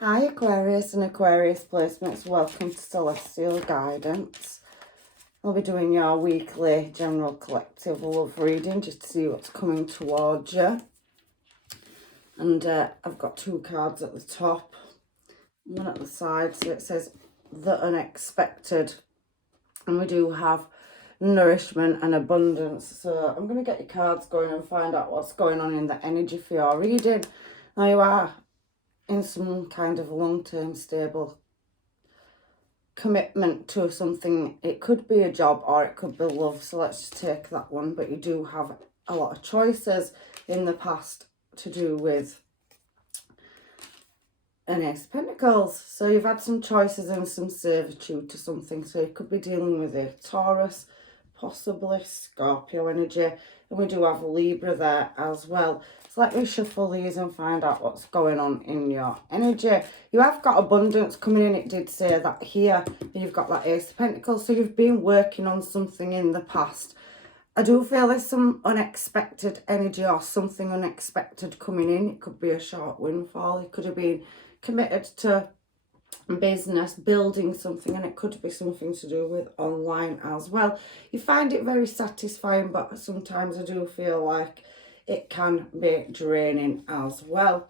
Hi Aquarius and Aquarius placements, welcome to Celestial Guidance. I'll be doing your weekly general collective love reading just to see what's coming towards you. And I've got two cards at the top, one at the side, so it says the unexpected. And we do have nourishment and abundance. So I'm going to get your cards going and find out what's going on in the energy for your reading. Now you are in some kind of long-term stable commitment to something. It could be a job or it could be love, so let's just take that one. But you do have a lot of choices in the past to do with an Ace of Pentacles. So you've had some choices and some servitude to something. So you could be dealing with a Taurus, possibly Scorpio energy, and we do have a Libra there as well. So let me shuffle these and find out what's going on in your energy. You have got abundance coming in, it did say that here. You've got that Ace of Pentacles, so you've been working on something in the past. I do feel there's some unexpected energy or something unexpected coming in. It could be a short windfall, it could have been committed to business, building something, and it could be something to do with online as well. You find it very satisfying, but sometimes I do feel like it can be draining as well.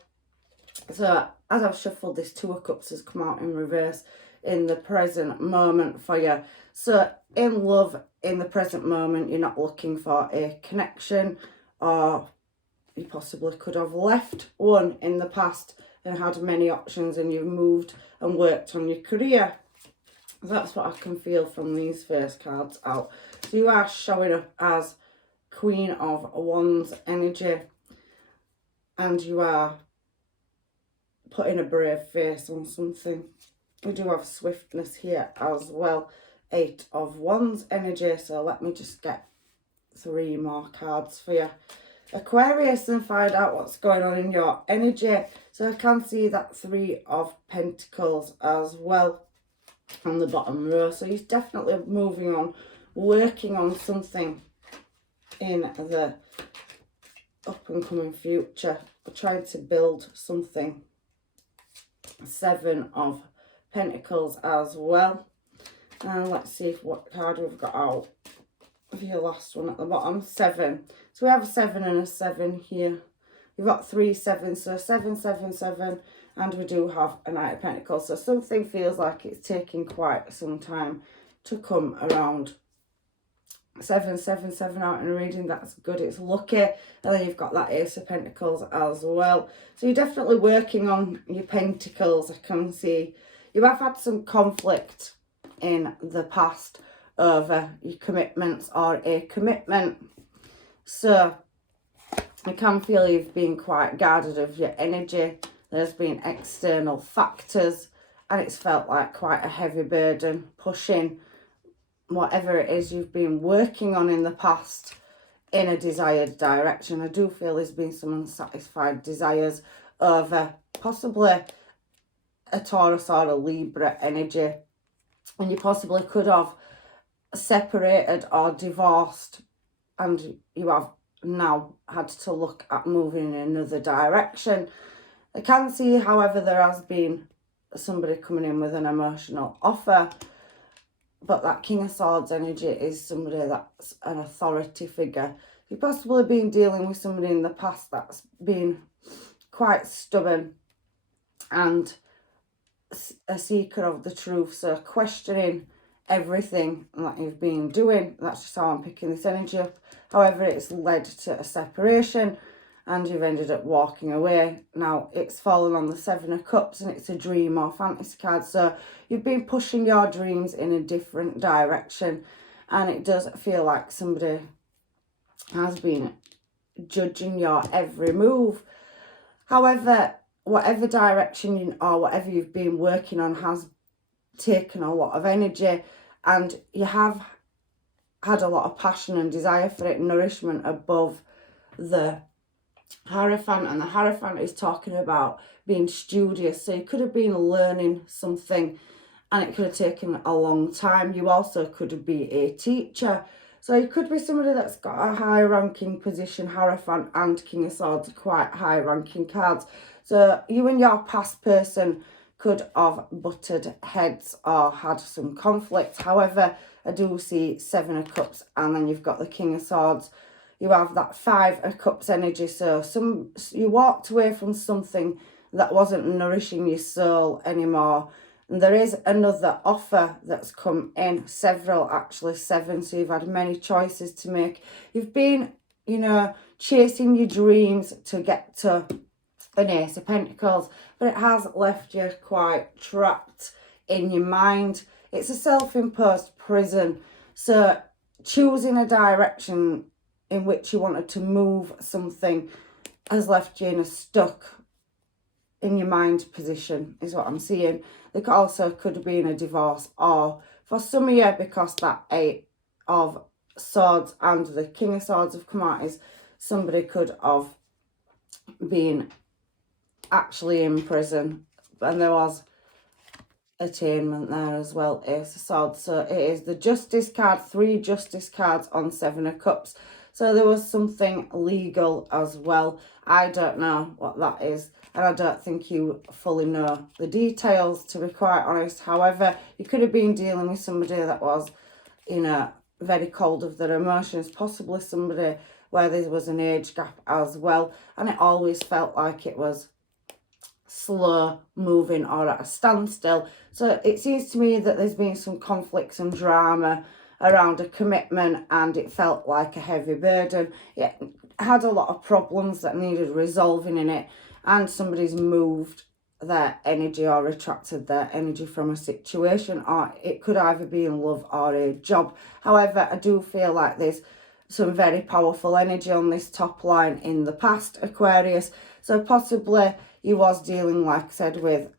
So as I've shuffled, this Two of Cups has come out in reverse in the present moment for you. So in love, in the present moment, you're not looking for a connection, or you possibly could have left one in the past and had many options, and you've moved and worked on your career. That's what I can feel from these first cards out. So you are showing up as Queen of Wands energy, and you are putting a brave face on something. We do have swiftness here as well. Eight of Wands energy. So let me just get three more cards for you, Aquarius, and find out what's going on in your energy. So I can see that Three of Pentacles as well on the bottom row. So he's definitely moving on, working on something in the up and coming future, trying to build something. Seven of Pentacles as well. And let's see what card we've got out for your last one at the bottom. Seven. So we have a 7 and a 7 here. We've got 3 7s, so 7 7 7, and we do have a Knight of Pentacles. So something feels like it's taking quite some time to come around. 7 7 7 out in a reading, that's good, it's lucky. And then you've got that Ace of Pentacles as well. So you're definitely working on your Pentacles. I can see you have had some conflict in the past over your commitments or a commitment. So I can feel you've been quite guarded of your energy. There's been external factors, and it's felt like quite a heavy burden pushing whatever it is you've been working on in the past in a desired direction. I do feel there's been some unsatisfied desires over possibly a Taurus or a Libra energy, and you possibly could have separated or divorced, and you have now had to look at moving in another direction. I can see, however, there has been somebody coming in with an emotional offer, but that King of Swords energy is somebody that's an authority figure. You've possibly been dealing with somebody in the past that's been quite stubborn and a seeker of the truth, so questioning everything that you've been doing. That's just how I'm picking this energy up. However, it's led to a separation and you've ended up walking away. Now it's fallen on the 7 of Cups, and it's a dream or fantasy card, so you've been pushing your dreams in a different direction, and it does feel like somebody has been judging your every move. However, whatever direction or whatever you've been working on has taken a lot of energy, and you have had a lot of passion and desire for it, nourishment above the Hierophant, and the Hierophant is talking about being studious. So you could have been learning something and it could have taken a long time. You also could be a teacher. So you could be somebody that's got a high ranking position. Hierophant and King of Swords are quite high ranking cards. So you and your past person could have butted heads or had some conflict. However, I do see 7 of Cups, and then you've got the King of Swords. You have that 5 of Cups energy. So you walked away from something that wasn't nourishing your soul anymore. And there is another offer that's come in, several, actually 7. So you've had many choices to make. You've been, you know, chasing your dreams to get to an Ace of Pentacles, but it has left you quite trapped in your mind. It's a self-imposed prison. So choosing a direction in which you wanted to move something has left you in a stuck in your mind position, is what I'm seeing. There also could have been a divorce, or for some of you, because that 8 of Swords and the King of Swords have come out, is somebody could have been actually in prison, and there was attainment there as well, Ace of Swords. So it is the Justice card, 3 Justice cards on 7 of Cups. So there was something legal as well. I don't know what that is, and I don't think you fully know the details, to be quite honest. However, you could have been dealing with somebody that was, you know, very cold of their emotions, possibly somebody where there was an age gap as well, and it always felt like it was slow moving or at a standstill. So it seems to me that there's been some conflicts and drama around a commitment, and it felt like a heavy burden. It had a lot of problems that needed resolving in it, and somebody's moved their energy or retracted their energy from a situation, or it could either be in love or a job. However, I do feel like there's some very powerful energy on this top line in the past, Aquarius. So possibly you was dealing, like I said, with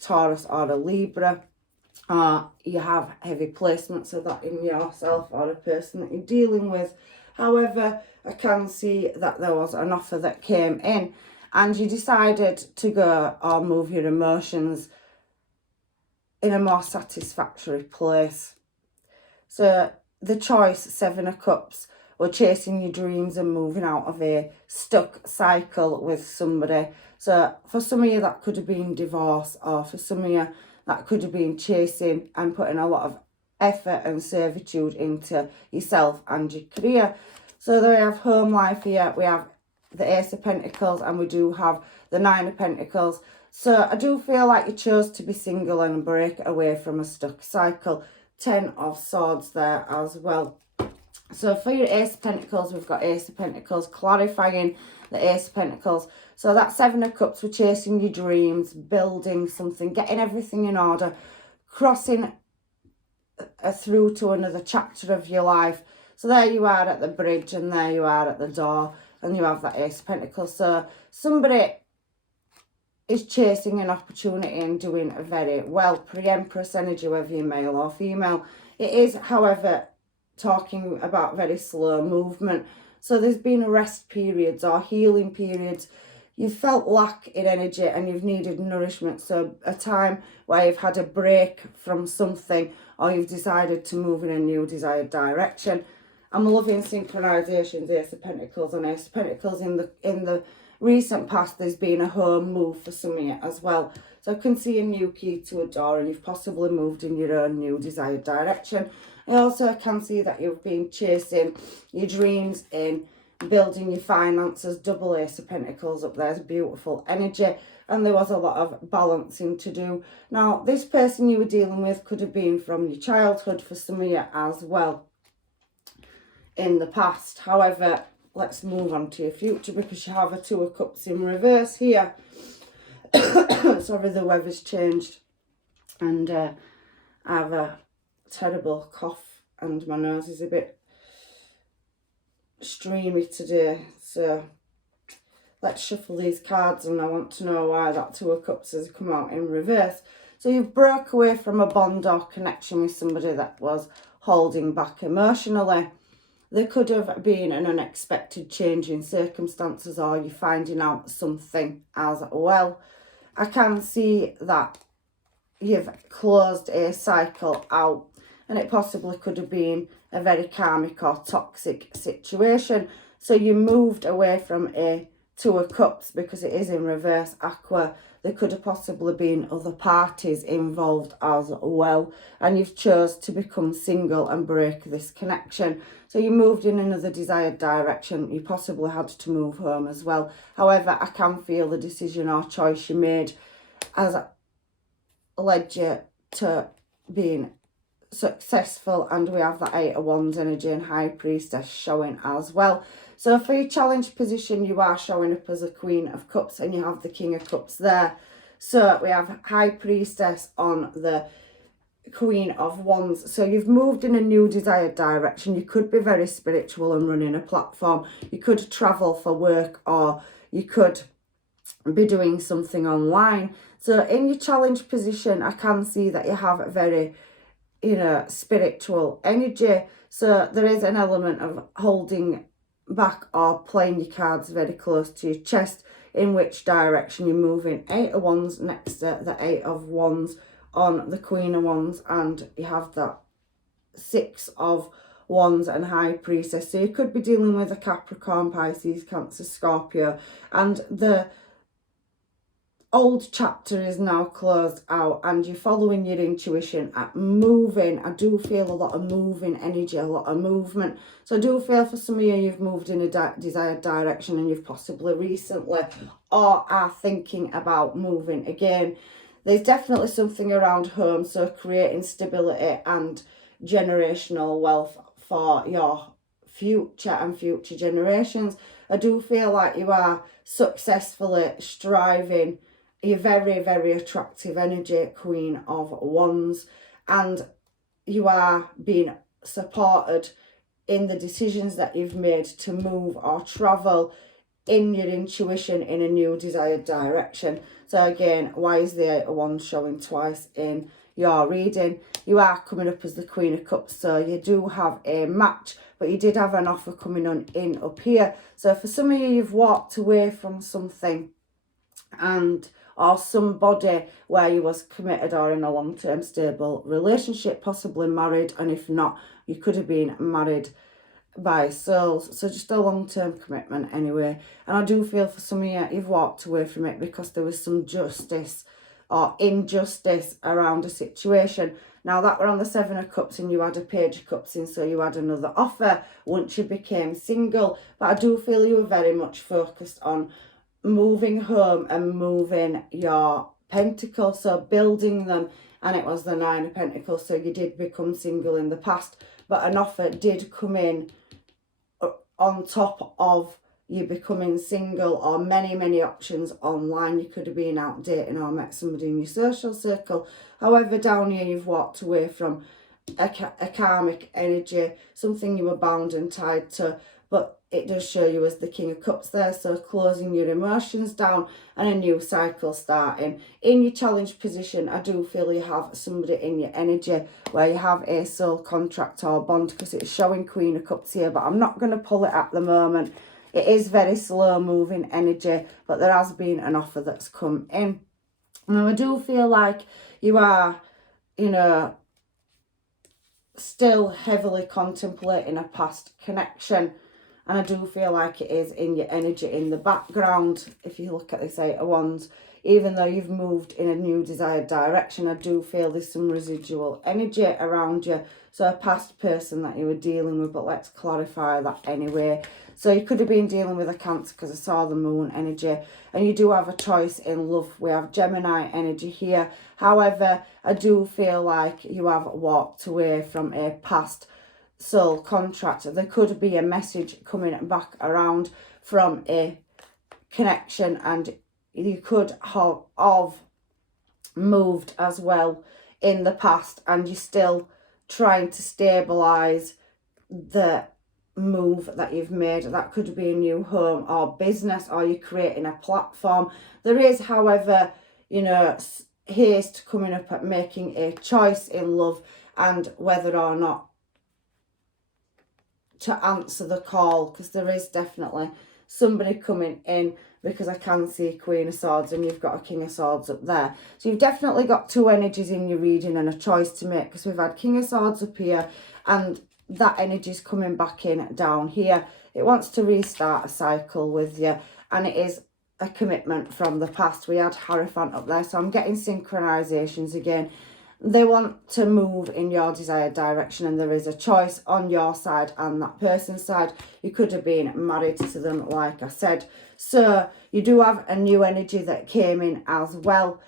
Taurus or a Libra, or you have heavy placements of that in yourself or a person that you're dealing with. However, I can see that there was an offer that came in, and you decided to go or move your emotions in a more satisfactory place. So the choice, 7 of Cups, or chasing your dreams and moving out of a stuck cycle with somebody. So for some of you, that could have been divorce, or for some of you, that could have been chasing and putting a lot of effort and servitude into yourself and your career. So there we have home life here. We have the Ace of Pentacles, and we do have the 9 of Pentacles. So I do feel like you chose to be single and break away from a stuck cycle. 10 of Swords there as well. So for your Ace of Pentacles, we've got Ace of Pentacles clarifying the Ace of Pentacles. So that 7 of Cups, we're chasing your dreams, building something, getting everything in order, crossing through to another chapter of your life. So there you are at the bridge, and there you are at the door, and you have that Ace of Pentacles. So somebody is chasing an opportunity and doing very well. Pre-Empress energy, whether you're male or female. It is, however, talking about very slow movement. So there's been rest periods or healing periods. You've felt lack in energy and you've needed nourishment. So a time where you've had a break from something, or you've decided to move in a new desired direction. I'm loving synchronizations, Ace of Pentacles and Ace of Pentacles. In the recent past, there's been a home move for some of you as well. So I can see a new key to a door, and you've possibly moved in your own new desired direction. I also can see that you've been chasing your dreams in building your finances. Double Ace of Pentacles up there is beautiful energy, and there was a lot of balancing to do. Now, this person you were dealing with could have been from your childhood for some of you as well in the past. However, let's move on to your future, because you have a 2 of Cups in reverse here. Sorry, the weather's changed, and I have a terrible cough and my nose is a bit streamy today. So let's shuffle these cards, and I want to know why that 2 of Cups has come out in reverse. So you've broke away from a bond or connection with somebody that was holding back emotionally. There could have been an unexpected change in circumstances, or you're finding out something as well. I can see that you've closed a cycle out, and it possibly could have been a very karmic or toxic situation. So you moved away from a Two of Cups, because it is in reverse, Aqua, there could have possibly been other parties involved as well, and you've chose to become single and break this connection. So you moved in another desired direction. You possibly had to move home as well. However, I can feel the decision or choice you made has led you to being successful, and we have the Eight of Wands energy and High Priestess showing as well. So for your challenge position, you are showing up as a Queen of Cups, and you have the King of Cups there. So we have High Priestess on the Queen of Wands. So you've moved in a new desired direction. You could be very spiritual and running a platform. You could travel for work, or you could be doing something online. So in your challenge position, I can see that you have a very, spiritual energy. So there is an element of holding back or playing your cards very close to your chest, in which direction you're moving. Eight of Wands next to the Eight of Wands on the Queen of Wands, and you have that Six of Wands and High Priestess. So you could be dealing with a Capricorn, Pisces, Cancer, Scorpio, and the old chapter is now closed out, and you're following your intuition at moving. I do feel a lot of moving energy, a lot of movement. So I do feel for some of you, you've moved in a desired direction, and you've possibly recently or are thinking about moving again. There's definitely something around home, so creating stability and generational wealth for your future and future generations. I do feel like you are successfully striving. You're very, very attractive energy, Queen of Wands, and you are being supported in the decisions that you've made to move or travel in your intuition in a new desired direction. So again, why is the Eight of Wands showing twice in your reading? You are coming up as the Queen of Cups, so you do have a match, but you did have an offer coming on in up here. So for some of you, you've walked away from something or somebody where you was committed or in a long-term stable relationship, possibly married, and if not, you could have been married by souls. So just a long-term commitment anyway. And I do feel for some of you, you've walked away from it because there was some justice or injustice around a situation. Now that we're on the Seven of Cups, and you had a Page of Cups in, so you had another offer once you became single. But I do feel you were very much focused on moving home and moving your pentacles, so building them, and it was the Nine of Pentacles. So you did become single in the past, but an offer did come in on top of you becoming single, or many options online. You could have been out dating or met somebody in your social circle. However, down here you've walked away from a karmic energy, something you were bound and tied to, but it does show you as the King of Cups there. So closing your emotions down and a new cycle starting. In your challenge position, I do feel you have somebody in your energy where you have a soul contract or bond, because it's showing Queen of Cups here, but I'm not going to pull it at the moment. It is very slow moving energy, but there has been an offer that's come in. Now I do feel like you are, still heavily contemplating a past connection. And I do feel like it is in your energy in the background. If you look at this Eight of Wands, even though you've moved in a new desired direction, I do feel there's some residual energy around you. So a past person that you were dealing with, but let's clarify that anyway. So you could have been dealing with a Cancer, because I saw the Moon energy. And you do have a choice in love. We have Gemini energy here. However, I do feel like you have walked away from a past soul contract. There could be a message coming back around from a connection, and you could have moved as well in the past, and you're still trying to stabilize the move that you've made. That could be a new home or business, or you're creating a platform. There is, however, haste coming up at making a choice in love, and whether or not to answer the call, because there is definitely somebody coming in, because I can see Queen of Swords and you've got a King of Swords up there. So you've definitely got two energies in your reading and a choice to make, because we've had King of Swords up here and that energy is coming back in down here. It wants to restart a cycle with you, and it is a commitment from the past. We had Hierophant up there, so I'm getting synchronizations again. They want to move in your desired direction, and there is a choice on your side and that person's side. You could have been married to them, like I said. So you do have a new energy that came in as well.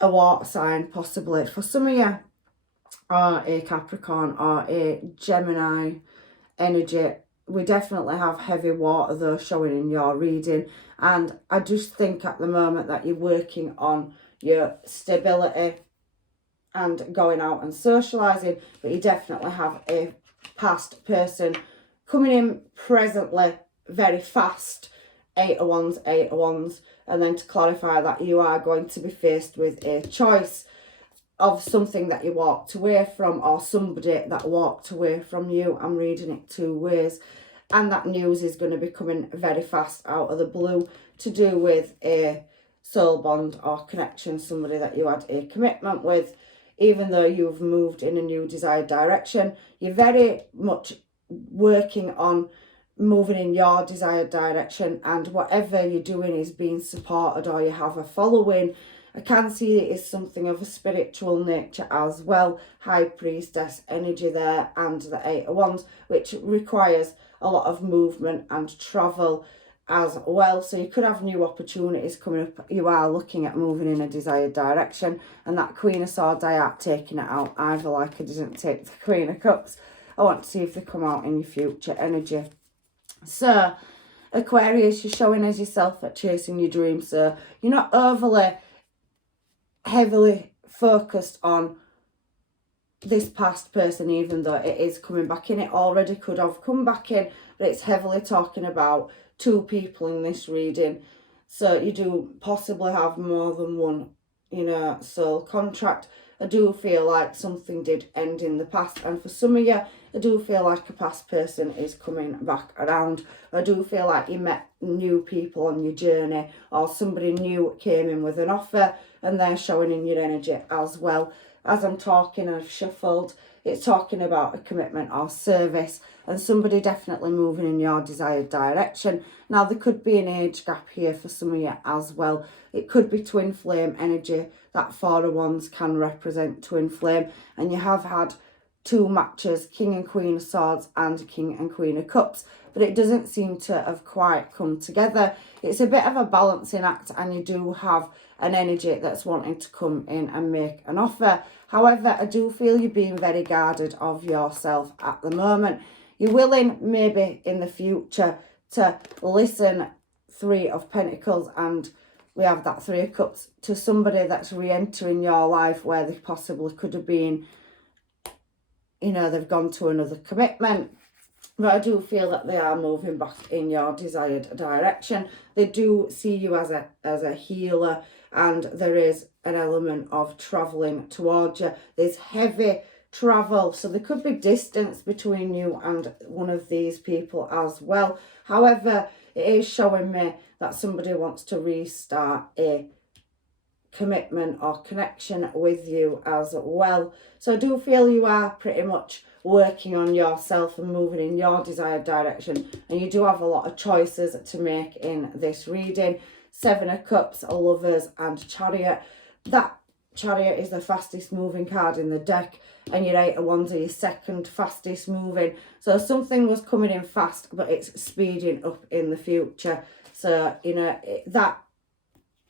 A water sign, possibly. For some of you, or a Capricorn or a Gemini energy. We definitely have heavy water though showing in your reading. And I just think at the moment that you're working on your stability and going out and socialising, but you definitely have a past person coming in presently very fast. 8 of Wands, 8 of Wands. And then to clarify that, you are going to be faced with a choice of something that you walked away from, or somebody that walked away from you. I'm reading it two ways. And that news is going to be coming very fast out of the blue, to do with a soul bond or connection, somebody that you had a commitment with. Even though you've moved in a new desired direction, you're very much working on moving in your desired direction, and whatever you're doing is being supported, or you have a following. I can see it is something of a spiritual nature as well. High Priestess energy there, and the 8 of Wands, which requires a lot of movement and travel as well. So you could have new opportunities coming up. You are looking at moving in a desired direction. And that Queen of Swords, I aren't taking it out either, like I didn't take the Queen of Cups. I want to see if they come out in your future energy. So Aquarius, you're showing as yourself at chasing your dreams. So you're not overly heavily focused on this past person, even though it is coming back in. It already could have come back in, but it's heavily talking about two people in this reading. So you do possibly have more than one, soul contract. I do feel like something did end in the past, and for some of you, I do feel like a past person is coming back around. I do feel like you met new people on your journey, or somebody new came in with an offer and they're showing in your energy as well. As I'm talking, I've shuffled, it's talking about a commitment or service, and somebody definitely moving in your desired direction. Now, there could be an age gap here for some of you as well. It could be twin flame energy. That 4 of Wands can represent twin flame, and you have had two matches, King and Queen of Swords and King and Queen of Cups, but it doesn't seem to have quite come together. It's a bit of a balancing act, and you do have an energy that's wanting to come in and make an offer. However, I do feel you're being very guarded of yourself at the moment. You're willing, maybe in the future, to listen, 3 of Pentacles, and we have that 3 of Cups, to somebody that's re-entering your life where they possibly could have been, they've gone to another commitment. But I do feel that they are moving back in your desired direction. They do see you as a healer, and there is an element of travelling towards you. There's heavy travel, so there could be distance between you and one of these people as well. However, it is showing me that somebody wants to restart a commitment or connection with you as well. So I do feel you are pretty much working on yourself and moving in your desired direction, and you do have a lot of choices to make in this reading. 7 of Cups, Lovers and Chariot. That Chariot is the fastest moving card in the deck, and your 8 of Wands are your second fastest moving. So something was coming in fast, but it's speeding up in the future. So, that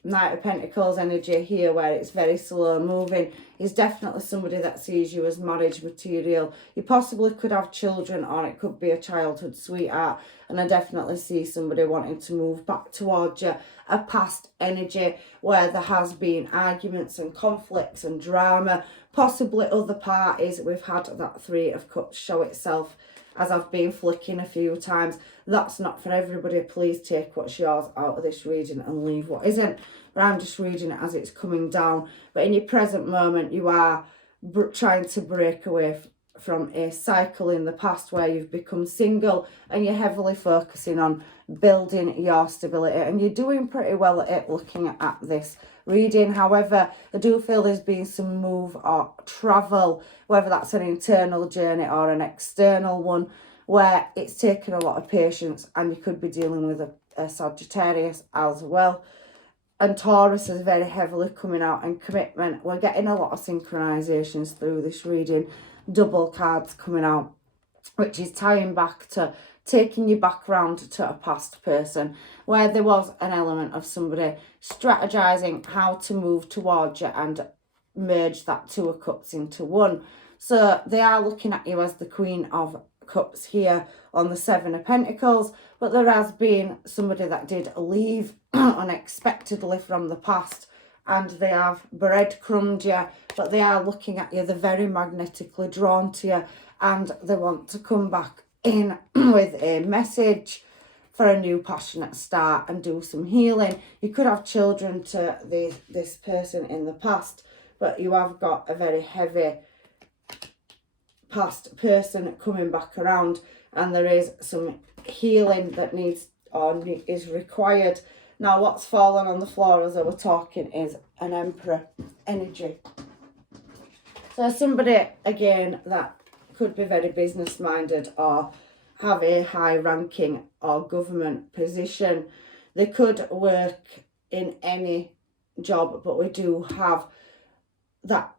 Knight of Pentacles energy here, where it's very slow moving, is definitely somebody that sees you as marriage material. You possibly could have children, or it could be a childhood sweetheart, and I definitely see somebody wanting to move back towards you. A past energy where there has been arguments and conflicts and drama, possibly other parties. We've had that 3 of Cups show itself as I've been flicking a few times. That's not for everybody. Please take what's yours out of this reading and leave what isn't. But I'm just reading it as it's coming down. But in your present moment, you are trying to break away from a cycle in the past where you've become single, and you're heavily focusing on building your stability, and you're doing pretty well at it looking at this reading. However, I do feel there's been some move or travel, whether that's an internal journey or an external one, where it's taken a lot of patience, and you could be dealing with a a Sagittarius as well. And Taurus is very heavily coming out, and commitment. We're getting a lot of synchronizations through this reading. Double cards coming out, which is tying back to taking you back round to a past person where there was an element of somebody strategizing how to move towards you and merge that Two of Cups into one. So they are looking at you as the Queen of Cups here on the Seven of Pentacles, but there has been somebody that did leave unexpectedly from the past, and they have breadcrumbed you, but they are looking at you. They're very magnetically drawn to you, and they want to come back in with a message for a new passionate start and do some healing. You could have children to this person in the past, but you have got a very heavy past person coming back around, and there is some healing that needs or is required. Now what's fallen on the floor as I were talking is an Emperor energy. So somebody, again, that could be very business minded or have a high ranking or government position. They could work in any job, but we do have that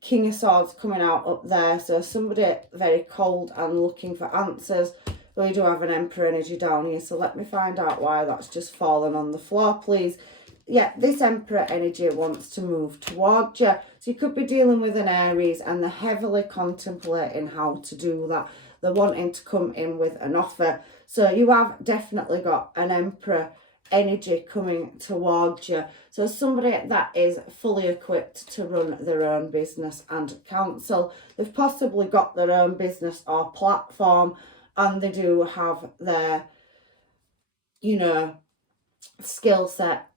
King of Swords coming out up there. So somebody very cold and looking for answers. We do have an Emperor energy down here, so let me find out why that's just fallen on the floor, please. Yeah, this Emperor energy wants to move towards you. So you could be dealing with an Aries, and they're heavily contemplating how to do that. They're wanting to come in with an offer. So you have definitely got an Emperor energy coming towards you. So somebody that is fully equipped to run their own business and counsel. They've possibly got their own business or platform, and they do have their, skill set.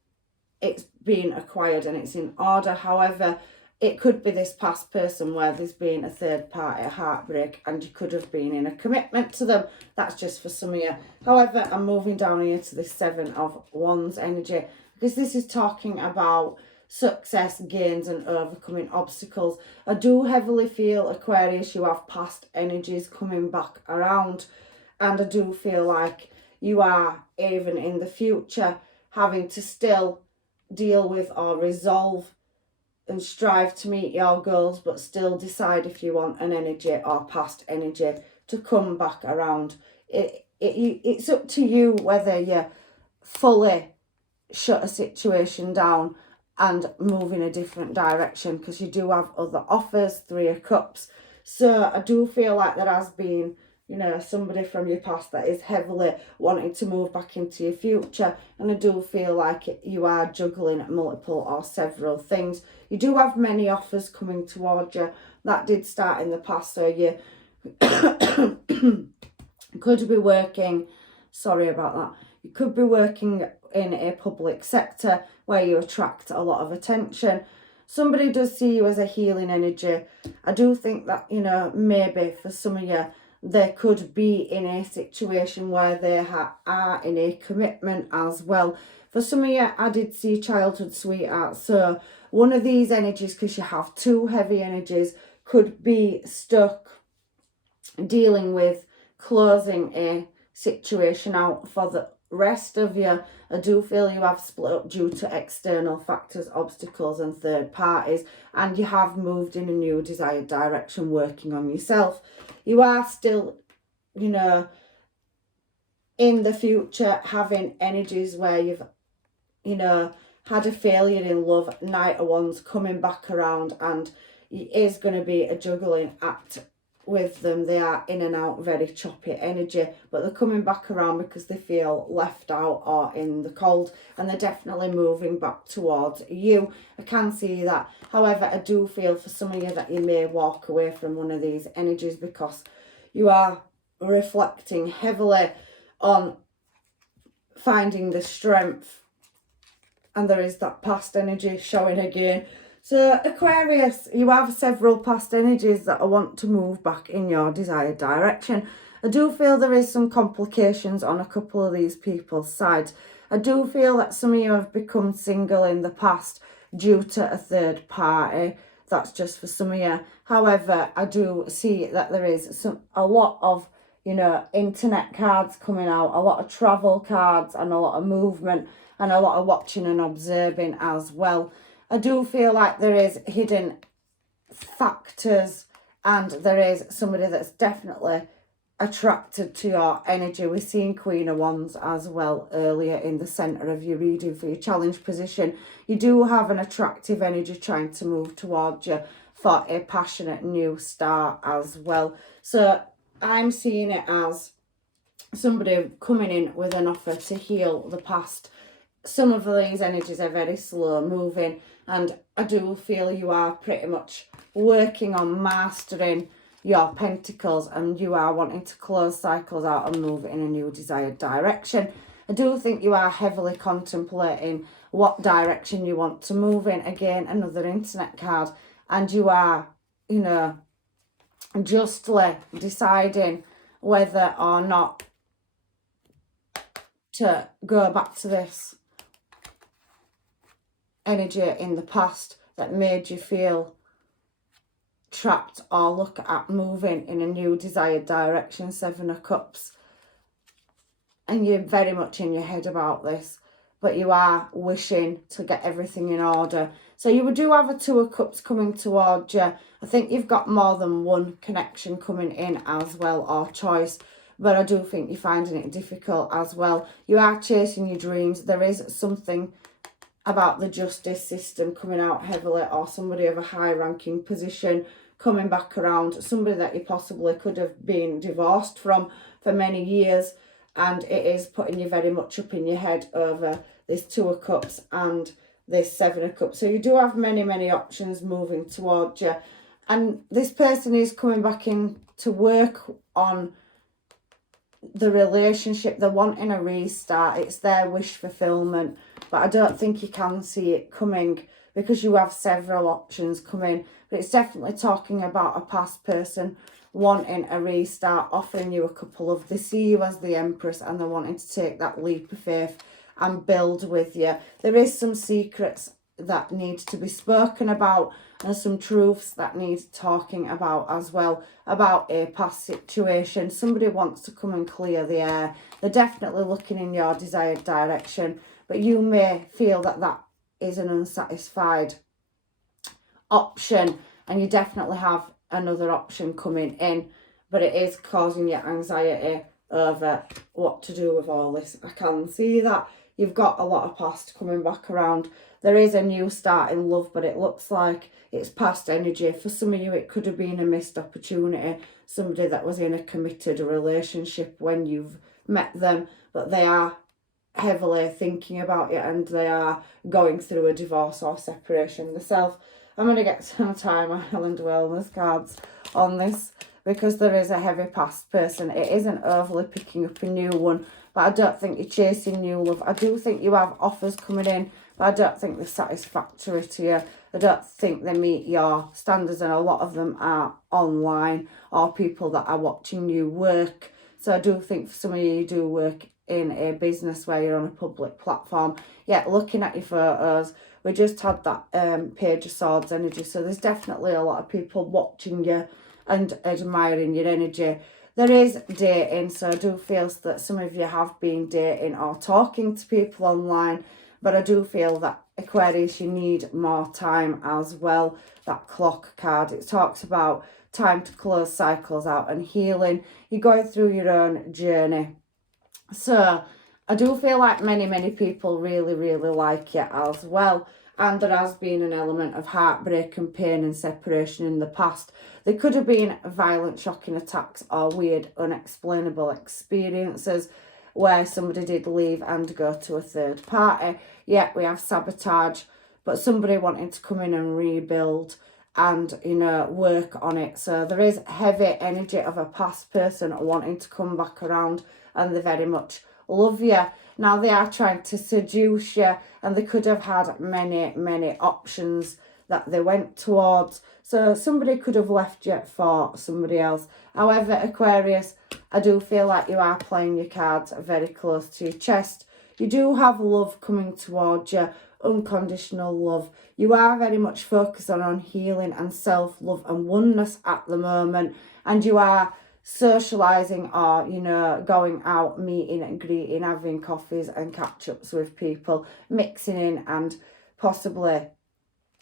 It's been acquired and it's in order. However, it could be this past person where there's been a third party heartbreak and you could have been in a commitment to them. That's just for some of you. However, I'm moving down here to this Seven of Wands energy, because this is talking about success, gains and overcoming obstacles. I do heavily feel, Aquarius, you have past energies coming back around, and I do feel like you are, even in the future, having to still deal with or resolve and strive to meet your goals, but still decide if you want an energy or past energy to come back around. It's up to you whether you fully shut a situation down and move in a different direction, because you do have other offers. Three of Cups. So I do feel like there has been, somebody from your past that is heavily wanting to move back into your future, and I do feel like you are juggling multiple or several things. You do have many offers coming towards you. That did start in the past, so you could be working, sorry about that, you could be working in a public sector where you attract a lot of attention. Somebody does see you as a healing energy. I do think that, maybe for some of you, they could be in a situation where they are in a commitment as well. For some of you, I did see childhood sweetheart. So one of these energies, because you have two heavy energies, could be stuck dealing with closing a situation out. For the rest of you, I do feel you have split up due to external factors, obstacles and third parties, and you have moved in a new desired direction, working on yourself. You are still, in the future, having energies where you've, had a failure in love. Knight of Wands coming back around, and it is going to be a juggling act with them. They are in and out, very choppy energy, but they're coming back around because they feel left out or in the cold, and they're definitely moving back towards you. I can see that. However, I do feel for some of you that you may walk away from one of these energies because you are reflecting heavily on finding the strength, and there is that past energy showing again. So Aquarius, you have several past energies that I want to move back in your desired direction. I do feel there is some complications on a couple of these people's sides. I do feel that some of you have become single in the past due to a third party. That's just for some of you. However, I do see that there is a lot of you know, internet cards coming out, a lot of travel cards and a lot of movement and a lot of watching and observing as well. I do feel like there is hidden factors and there is somebody that's definitely attracted to your energy. We're seeing Queen of Wands as well earlier in the centre of your reading for your challenge position. You do have an attractive energy trying to move towards you for a passionate new start as well. So I'm seeing it as somebody coming in with an offer to heal the past. Some of these energies are very slow moving, and I do feel you are pretty much working on mastering your pentacles, and you are wanting to close cycles out and move in a new desired direction. I do think you are heavily contemplating what direction you want to move in. Again, another internet card, and you are, you know, justly deciding whether or not to go back to this energy in the past that made you feel trapped, or look at moving in a new desired direction. 7 of Cups, and you're very much in your head about this, but you are wishing to get everything in order. So you do have a 2 of Cups coming towards you. I think you've got more than one connection coming in as well, or choice, but I do think you're finding it difficult as well. You are chasing your dreams. There is something about the justice system coming out heavily, or somebody of a high ranking position coming back around, somebody that you possibly could have been divorced from for many years, and it is putting you very much up in your head over this 2 of Cups and this 7 of Cups. So you do have many options moving towards you, and this person is coming back in to work on the relationship. They're wanting a restart. It's their wish fulfillment, but I don't think you can see it coming because you have several options coming. But it's definitely talking about a past person wanting a restart, offering you a couple of, they see you as the Empress and they're wanting to take that leap of faith and build with you. There is some secrets that need to be spoken about and some truths that need talking about as well, about a past situation. Somebody wants to come and clear the air. They're definitely looking in your desired direction, but you may feel that that is an unsatisfied option, and you definitely have another option coming in, but it is causing you anxiety over what to do with all this. I can see that you've got a lot of past coming back around. There is a new start in love, but it looks like it's past energy. For some of you, it could have been a missed opportunity, somebody that was in a committed relationship when you've met them, but they are heavily thinking about it and they are going through a divorce or separation themselves. I'm going to get some Time Island Wellness cards on this because there is a heavy past person. It isn't overly picking up a new one, but I don't think you're chasing new love. I do think you have offers coming in, but I don't think they're satisfactory to you. I don't think they meet your standards, and a lot of them are online or people that are watching you work. So I do think for some of you, you do work in a business where you're on a public platform. Yeah, looking at your photos, we just had that Page of Swords energy. So there's definitely a lot of people watching you and admiring your energy. There is dating, so I do feel that some of you have been dating or talking to people online, but I do feel that Aquarius, you need more time as well. That Clock card, it talks about time to close cycles out and healing. You're going through your own journey. So I do feel like many people really like you as well. And there has been an element of heartbreak and pain and separation in the past. There could have been violent, shocking attacks or weird, unexplainable experiences where somebody did leave and go to a third party. Yet we have sabotage, but somebody wanting to come in and rebuild and, you know, work on it. So there is heavy energy of a past person wanting to come back around, and they very much love you. Now they are trying to seduce you, and they could have had many options that they went towards. So somebody could have left you for somebody else. However, Aquarius, I do feel like you are playing your cards very close to your chest. You do have love coming towards you, unconditional love. You are very much focused on healing and self-love and oneness at the moment, and you are socialising or, you know, going out, meeting and greeting, having coffees and catch-ups with people, mixing in and possibly,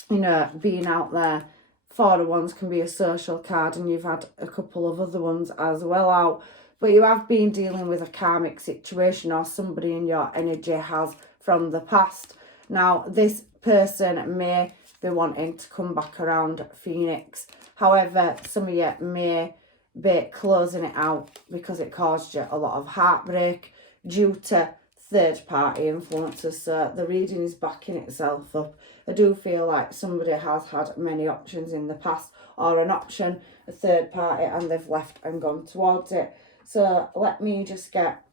you know, being out there. 4 of Wands can be a social card, and you've had a couple of other ones as well out. But you have been dealing with a karmic situation, or somebody in your energy has from the past. Now, this person may be wanting to come back around Phoenix. However, some of you may be closing it out because it caused you a lot of heartbreak due to third-party influences. So the reading is backing itself up. I do feel like somebody has had many options in the past, or an option, a third party, and they've left and gone towards it. So let me just get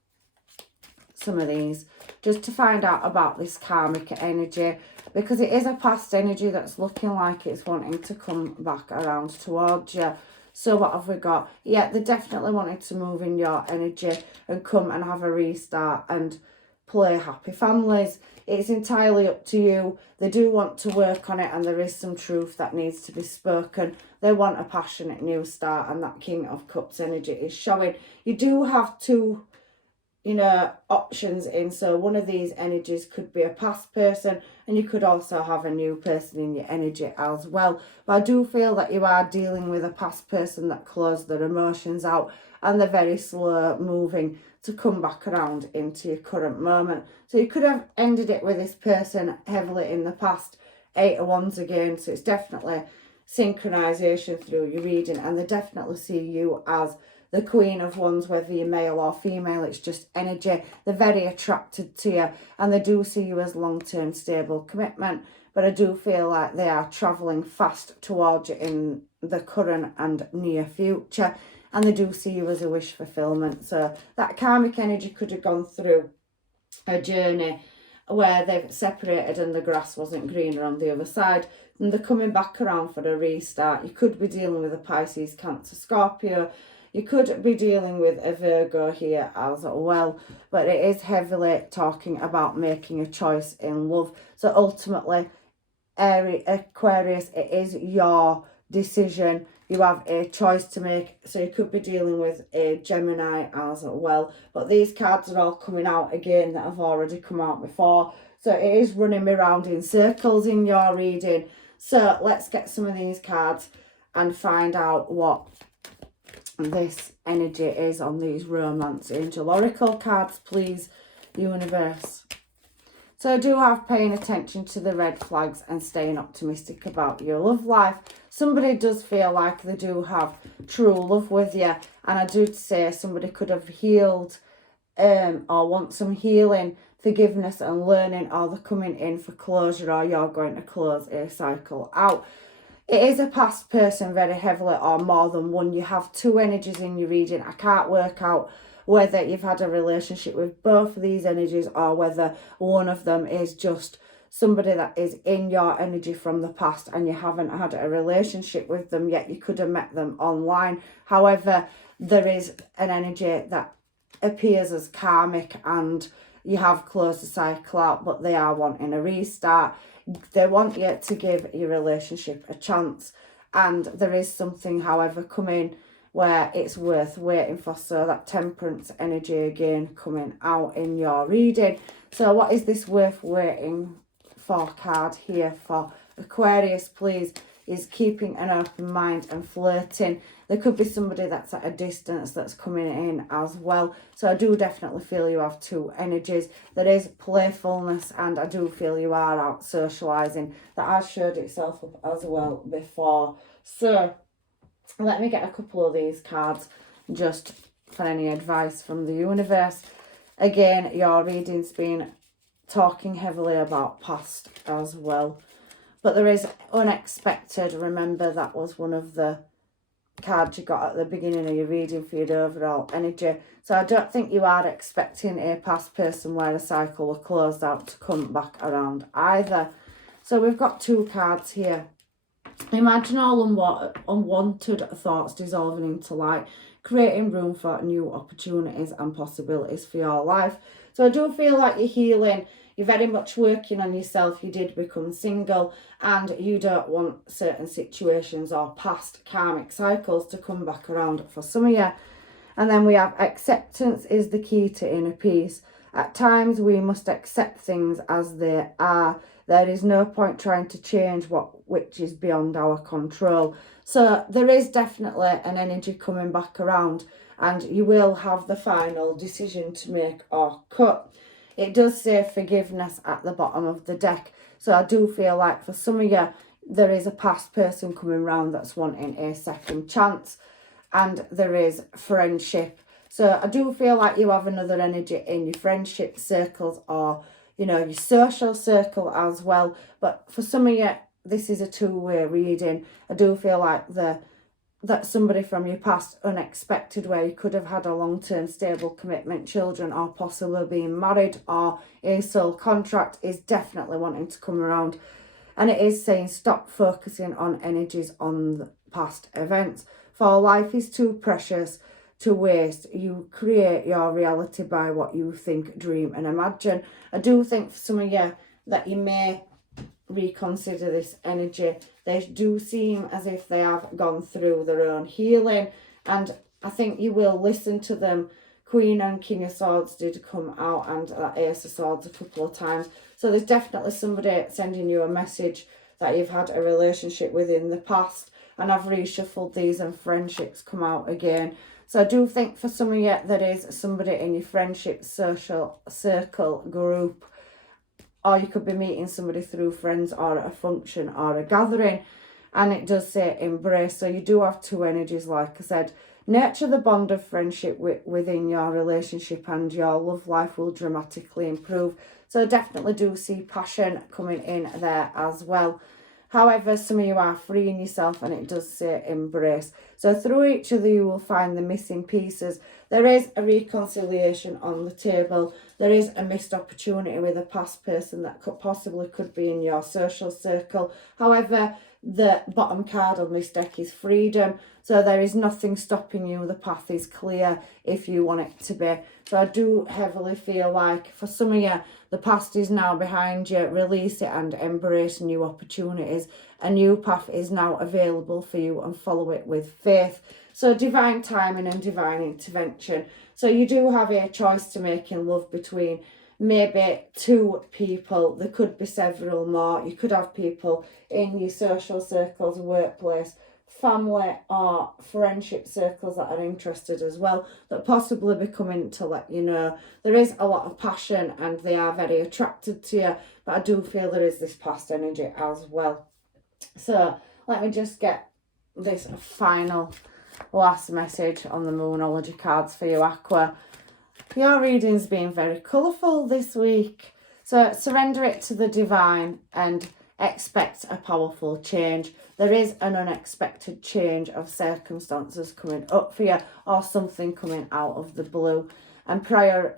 some of these just to find out about this karmic energy, because it is a past energy that's looking like it's wanting to come back around towards you. So what have we got? Yeah, they definitely wanted to move in your energy and come and have a restart and play happy families. It's entirely up to you. They do want to work on it, and there is some truth that needs to be spoken. They want a passionate new start, and that King of Cups energy is showing. You do have 2, you know, options in. So one of these energies could be a past person, and you could also have a new person in your energy as well. But I do feel that you are dealing with a past person that closed their emotions out, and they're very slow moving to come back around into your current moment. So you could have ended it with this person heavily in the past. 8 of Wands again, so it's definitely synchronization through your reading, and they definitely see you as the Queen of Wands, whether you're male or female. It's just energy. They're very attracted to you, and they do see you as long-term stable commitment. But I do feel like they are travelling fast towards you in the current and near future, and they do see you as a wish fulfillment. So that karmic energy could have gone through a journey where they've separated and the grass wasn't greener on the other side, and they're coming back around for a restart. You could be dealing with a Pisces, Cancer, Scorpio. You could be dealing with a Virgo here as well, but it is heavily talking about making a choice in love. So ultimately, Aquarius, it is your decision. You have a choice to make. So you could be dealing with a Gemini as well. But these cards are all coming out again that have already come out before. So it is running me around in circles in your reading. So let's get some of these cards and find out what this energy is on these Romance Angel Oracle cards, please, universe. So I do have paying attention to the red flags and staying optimistic about your love life. Somebody does feel like they do have true love with you, and I do say somebody could have healed or want some healing, forgiveness and learning, or they're coming in for closure, or you're going to close a cycle out. It is a past person very heavily, or more than one. You have 2 energies in your reading. I can't work out whether you've had a relationship with both of these energies, or whether one of them is just somebody that is in your energy from the past and you haven't had a relationship with them yet. You could have met them online. However, there is an energy that appears as karmic, and you have closed the cycle out, but they are wanting a restart. They want you to give your relationship a chance, and there is something, however, coming where it's worth waiting for. So that Temperance energy again coming out in your reading. So what is this worth waiting for card here for Aquarius, please? Is keeping an open mind and flirting. There could be somebody that's at a distance that's coming in as well. So I do definitely feel you have 2 energies. There is playfulness, and I do feel you are out socialising. That has showed itself up as well before. So let me get a couple of these cards just for any advice from the universe. Again, your reading's been talking heavily about past as well. But there is unexpected. Remember, that was one of the cards you got at the beginning of your reading for your overall energy. So I don't think you are expecting a past person where a cycle was closed out to come back around either. So we've got 2 cards here. Imagine all unwanted thoughts dissolving into light, creating room for new opportunities and possibilities for your life. So I do feel like you're healing. You're very much working on yourself. You did become single, and you don't want certain situations or past karmic cycles to come back around for some of you. And then we have acceptance is the key to inner peace. At times we must accept things as they are. There is no point trying to change which is beyond our control. So there is definitely an energy coming back around, and you will have the final decision to make or cut. It does say forgiveness at the bottom of the deck. So I do feel like for some of you, there is a past person coming round that's wanting a second chance, and there is friendship. So I do feel like you have another energy in your friendship circles, or, you know, your social circle as well. But for some of you, this is a two-way reading. I do feel like that somebody from your past, unexpected, where you could have had a long-term stable commitment, children, or possibly being married, or a soul contract, is definitely wanting to come around. And it is saying stop focusing on energies on the past events, for life is too precious to waste. You create your reality by what you think, dream and imagine. I do think for some of you that you may reconsider this energy. They do seem as if they have gone through their own healing, and I think you will listen to them. Queen and King of Swords did come out, and that Ace of Swords a couple of times. So there's definitely somebody sending you a message that you've had a relationship with in the past, and I've reshuffled these and friendships come out again. So I do think for some of you there is somebody in your friendship social circle group, or you could be meeting somebody through friends or a function or a gathering, and it does say embrace. So you do have two energies, like I said. Nurture the bond of friendship within your relationship, and your love life will dramatically improve. So I definitely do see passion coming in there as well. However, some of you are freeing yourself, and it does say embrace. So through each of you will find the missing pieces. There is a reconciliation on the table. There is a missed opportunity with a past person that possibly could be in your social circle. However, the bottom card on this deck is freedom. So there is nothing stopping you. The path is clear if you want it to be. So I do heavily feel like for some of you, the past is now behind you. Release it and embrace new opportunities. A new path is now available for you, and follow it with faith. So divine timing and divine intervention. So you do have a choice to make in love between maybe two people. There could be several more. You could have people in your social circles, workplace, family or friendship circles that are interested as well, that possibly be coming to let you know. There is a lot of passion and they are very attracted to you, but I do feel there is this past energy as well. So let me just get this final last message on the Moonology cards for you, Aqua. Your reading's been very colourful this week. So surrender it to the divine and expect a powerful change. There is an unexpected change of circumstances coming up for you, or something coming out of the blue. And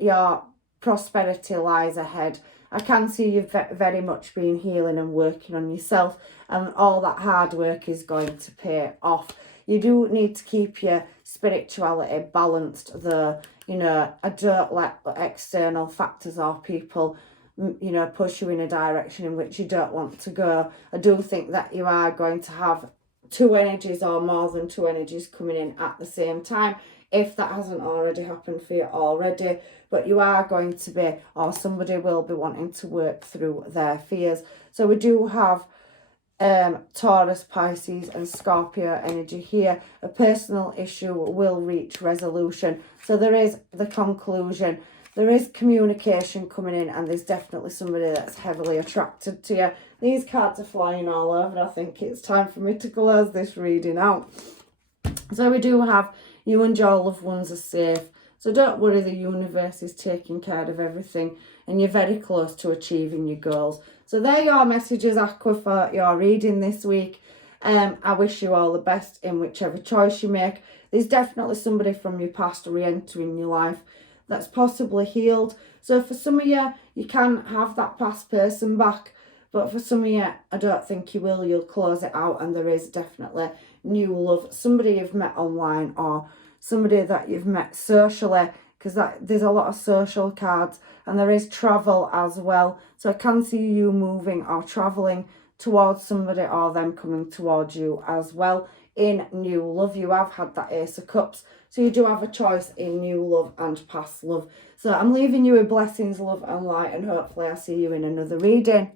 your prosperity lies ahead. I can see you've very much been healing and working on yourself, and all that hard work is going to pay off. You do need to keep your spirituality balanced though. You know, I don't let external factors or people, you know, push you in a direction in which you don't want to go. I do think that you are going to have two energies or more than two energies coming in at the same time, if that hasn't already happened for you already. But you are going to be, or somebody will be wanting to work through their fears. So we do have Taurus, Pisces and Scorpio energy here. A personal issue will reach resolution. So there is the conclusion. There is communication coming in, and there's definitely somebody that's heavily attracted to you. These cards are flying all over. I think it's time for me to close this reading out. So we do have you and your loved ones are safe. So don't worry, the universe is taking care of everything, and you're very close to achieving your goals. So there are your messages, Aqua, for your reading this week. I wish you all the best in whichever choice you make. There's definitely somebody from your past re-entering your life that's possibly healed. So for some of you, you can have that past person back, but for some of you, I don't think you will. You'll close it out, and there is definitely new love. Somebody you've met online, or somebody that you've met socially, because there's a lot of social cards, and there is travel as well. So I can see you moving or travelling towards somebody, or them coming towards you as well. in new love. You have had that Ace of Cups. So you do have a choice in new love and past love. So I'm leaving you with blessings, love and light, and hopefully I'll see you in another reading.